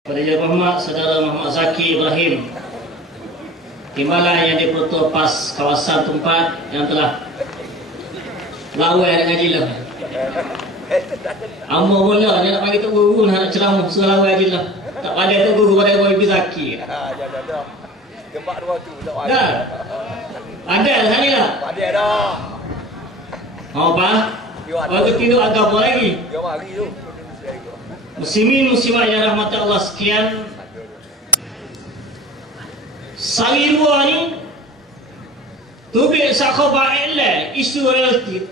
Kepada Yang Berhormat Saudara Muhammad Zaki Ibrahim Timbalan yang dipertua PAS kawasan tempat yang telah lawai dengan jilah Amma mula dia nak panggil Tok Guru nak ceramah suruh lawai jilah Tak pandai Tok Guru pada Ibu Zaki Ha, dah dah dah. Gempak dua tu tak ada. Dah Pandai lah ni lah Ada dah. Oh apa? Orang ketinduk agama lagi Dia mari tu. Muslimin muslimat yang rahmat Allah sekian Sari dua ni Tubik sak khabar elek isu realiti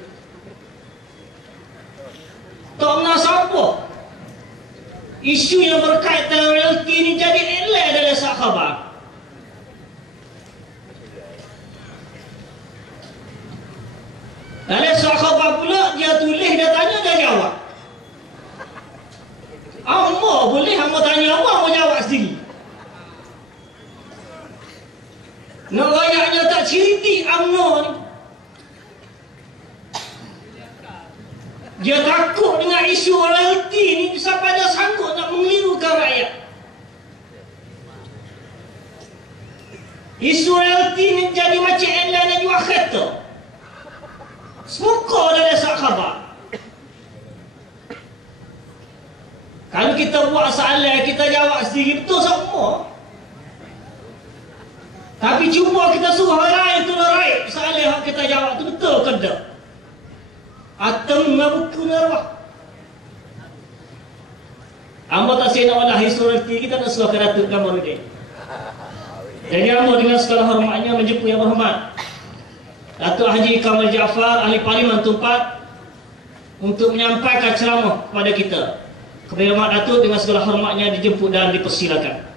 Tak nak siapa Isu yang berkaitan realiti ni jadi elek dalam sak khabar Dalam sak khabar pula dia tulis dia tanya dia jawab Amma boleh hamba tanya apa hamba jawab sendiri. Nak rayaknya tak ceriti UMNO ni. Dia takut dengan isu royalty ni Sampai dia sanggup nak mengelirukan rakyat. Isu royalty ni jadi macam elan nak jual kereta. Semoga dah lesak khabar Kalau kita buat soalan, kita jawab sendiri betul semua. Tapi cuba kita suruh orang lain tu raih soalan yang kita jawab tu betul ke tak? Atau buku narwah. Amba tak saya nak walah historiti kita nak suruh ke Datuk Gambar ini. Jadi amba dengan segala hormatnya menjemput yang berhormat. Datuk Haji Kamal Jaafar, Ahli Parlimen Tumpat untuk menyampaikan ceramah kepada kita. Kepada Mak Datuk dengan segala hormatnya dijemput dan dipersilakan.